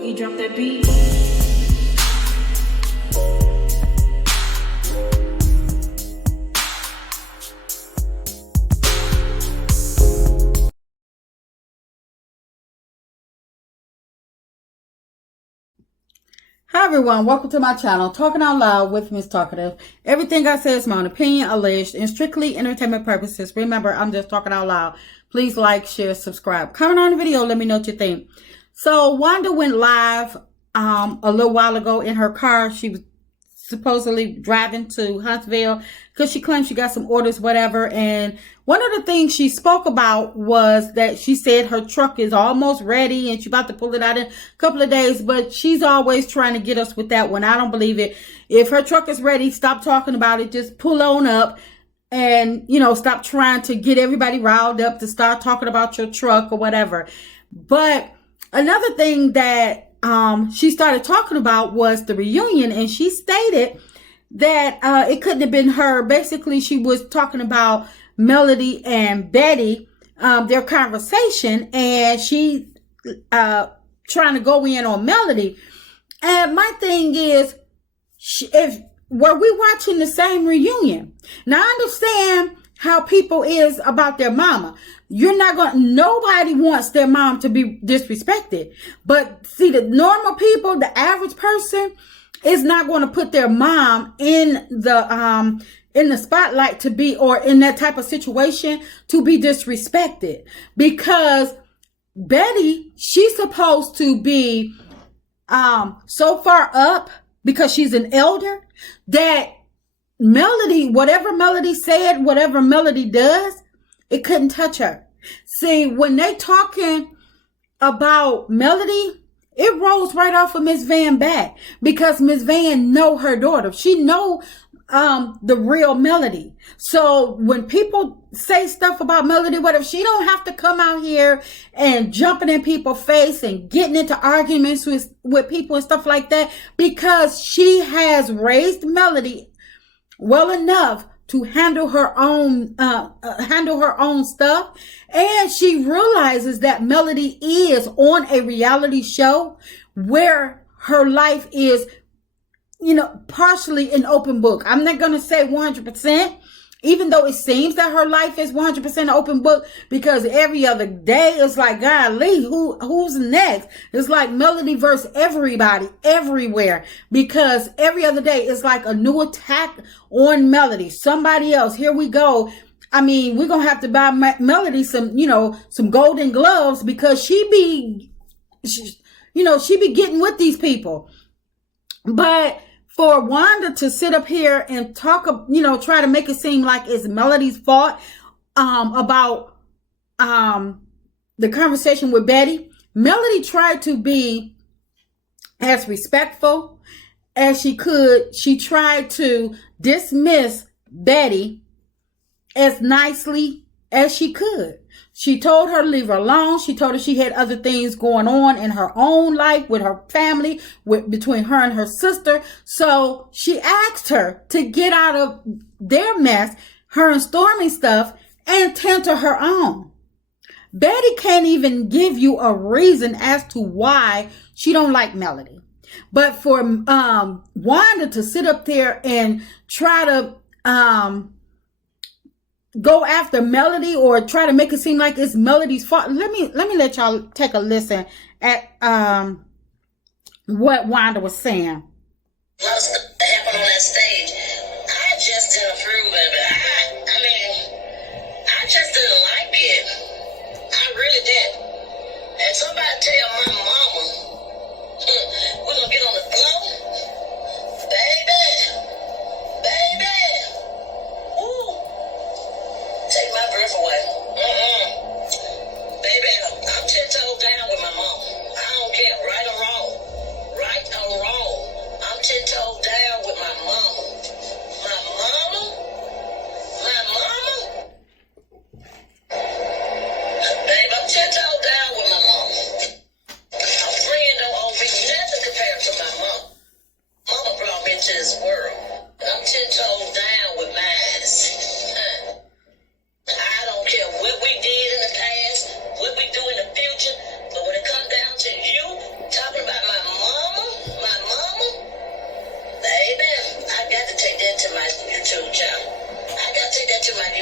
Boogie, drop that beat. Hi everyone, welcome to my channel, Talking Out Loud with Miss Talkative. Everything I say is my own opinion, alleged, and strictly entertainment purposes. Remember, I'm just talking out loud. Please like, share, subscribe. Comment on the video, let me know what you think. So, Wanda went live a little while ago in her car. She was supposedly driving to Huntsville because she claimed she got some orders, whatever. And one of the things she spoke about was that she said her truck is almost ready and she's about to pull it out in a couple of days. But she's always trying to get us with that one. I don't believe it. If her truck is ready, stop talking about it. Just pull on up and, you know, stop trying to get everybody riled up to start talking about your truck or whatever. But another thing that she started talking about was the reunion, and she stated that it couldn't have been her. Basically, she was talking about Melody and Betty, their conversation, and she trying to go in on Melody. And my thing is, were we watching the same reunion? Now, I understand how people is about their mama. Nobody wants their mom to be disrespected. But see, the normal people, the average person is not going to put their mom in the spotlight to be, or in that type of situation to be disrespected. Because Betty, she's supposed to be so far up because she's an elder that Melody, whatever Melody said, whatever Melody does, it couldn't touch her. See, when they talking about Melody, it rolls right off of Miss Van back because Miss Van know her daughter. She know the real Melody. So when people say stuff about Melody, whatever, she don't have to come out here and jumping in people's face and getting into arguments with people and stuff like that, because she has raised Melody well enough to handle her own stuff. And she realizes that Melody is on a reality show where her life is, you know, partially an open book. I'm not going to say 100%, even though it seems that her life is 100% open book, because every other day it's like, golly, who's next? It's like Melody versus everybody, everywhere, because every other day it's like a new attack on Melody. Somebody else, here we go. I mean, we're going to have to buy Melody some, you know, some golden gloves, because she be getting with these people. But for Wanda to sit up here and talk, you know, try to make it seem like it's Melody's fault about the conversation with Betty. Melody tried to be as respectful as she could. She tried to dismiss Betty as nicely as she could. She told her to leave her alone. She told her she had other things going on in her own life with her family, between her and her sister. So she asked her to get out of their mess, her and STORMI stuff, and tend to her own. Betty can't even give you a reason as to why she don't like Melody. But for Wanda to sit up there and try to go after Melody or try to make it seem like it's Melody's fault. Let me let y'all take a listen at what Wanda was saying. A lot of stuff that happened on that stage, I just didn't approve of it. I mean, I just didn't like it. I really did. And somebody tell my mama, we're gonna get on the floor, baby. Take my breath away. Baby, I'm 10 toes down with my mom. I don't care, right or wrong. Right or wrong. I'm 10 toes down with my mom.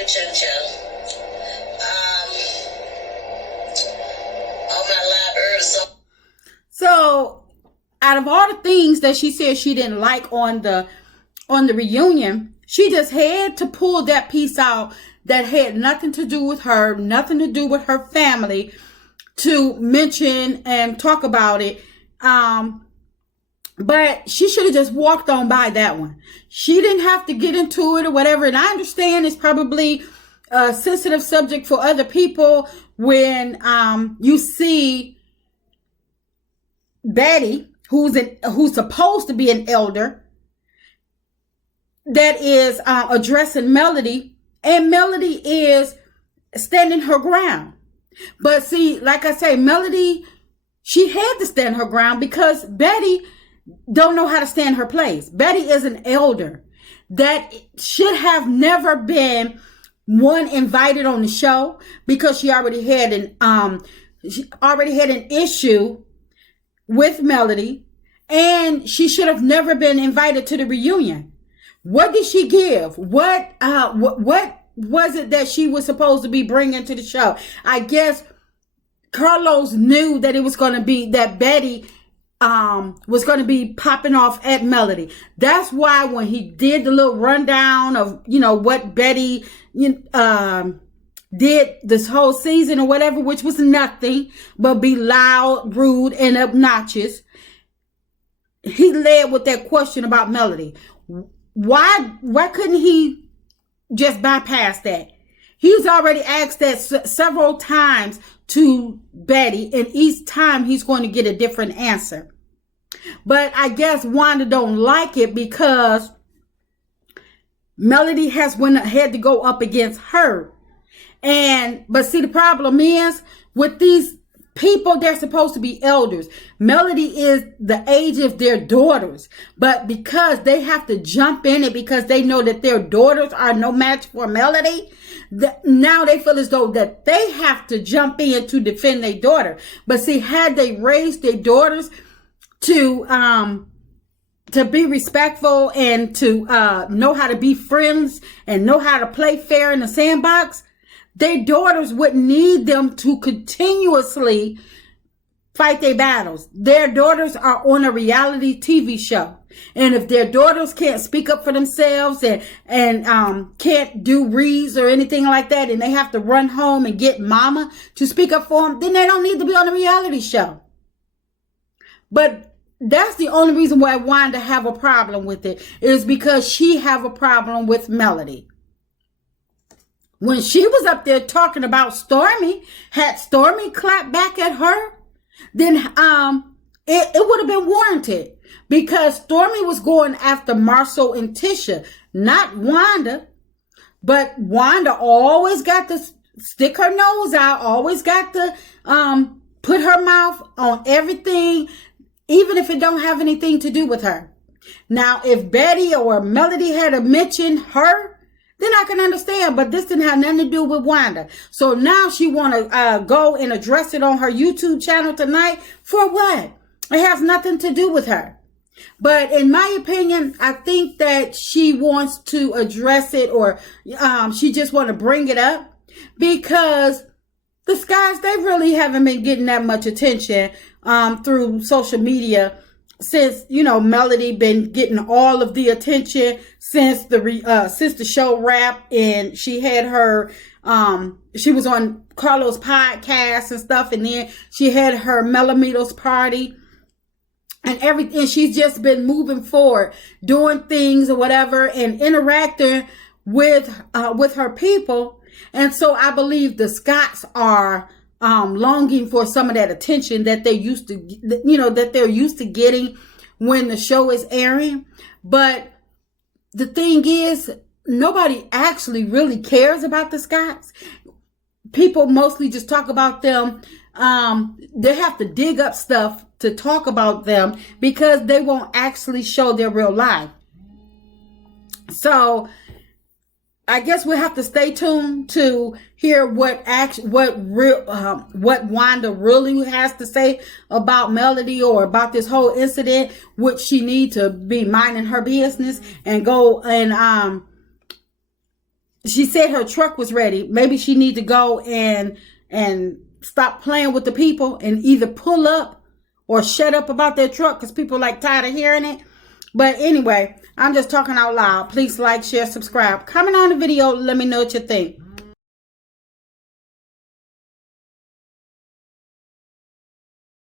YouTube channel. On my live So, out of all the things that she said she didn't like on the reunion, she just had to pull that piece out that had nothing to do with her, nothing to do with her family, to mention and talk about it. But she should have just walked on by that one. She didn't have to get into it or whatever. And I understand it's probably a sensitive subject for other people when you see Betty, who's supposed to be an elder, that is addressing Melody, and Melody is standing her ground. But see, like I say, Melody, she had to stand her ground because Betty don't know how to stand her place. Betty is an elder that should have never been invited on the show because she already had an issue with Melody, and she should have never been invited to the reunion. What did she give? What was it that she was supposed to be bringing to the show? I guess Carlos knew that it was going to be that Betty was going to be popping off at Melody. That's why when he did the little rundown of, what Betty did this whole season or whatever, which was nothing but be loud, rude, and obnoxious, he led with that question about Melody. Why couldn't he just bypass that? He's already asked that several times to Betty, and each time he's going to get a different answer. But I guess Wanda don't like it because Melody had to go up against her. But see, the problem is with these people, they're supposed to be elders. Melody is the age of their daughters, but because they have to jump in it because they know that their daughters are no match for Melody, now they feel as though that they have to jump in to defend their daughter. But see, had they raised their daughters to be respectful and to know how to be friends and know how to play fair in the sandbox, their daughters wouldn't need them to continuously fight their battles. Their daughters are on a reality TV show. And if their daughters can't speak up for themselves and can't do reads or anything like that, and they have to run home and get mama to speak up for them, then they don't need to be on a reality show. But that's the only reason why Wanda have a problem with it, is because she have a problem with Melody. When she was up there talking about STORMI, had STORMI clapped back at her, then it would have been warranted, because STORMI was going after Marcel and Tisha, not Wanda. But Wanda always got to stick her nose out, always got to put her mouth on everything, even if it don't have anything to do with her. Now, if Betty or Melody had to mention her, then I can understand, but this didn't have nothing to do with Wanda. So now she want to go and address it on her YouTube channel tonight. For what? It has nothing to do with her. But in my opinion, I think that she wants to address it, or she just want to bring it up, because the Skies, they really haven't been getting that much attention through social media since, Melody been getting all of the attention since the show wrapped, and she had her, she was on Carlos' podcast and stuff, and then she had her Melamitos party and everything. She's just been moving forward, doing things or whatever, and interacting with her people. And so I believe the Scots are longing for some of that attention that they used to, that they're used to getting when the show is airing. But the thing is, nobody actually really cares about the Scots. People mostly just talk about them. They have to dig up stuff to talk about them because they won't actually show their real life. So I guess we'll have to stay tuned to hear what Wanda really has to say about Melody, or about this whole incident, which she need to be minding her business and go and she said her truck was ready. Maybe she need to go and stop playing with the people and either pull up or shut up about their truck because people like tired of hearing it. But anyway, I'm just talking out loud. Please like, share, subscribe. Comment on the video. Let me know what you think.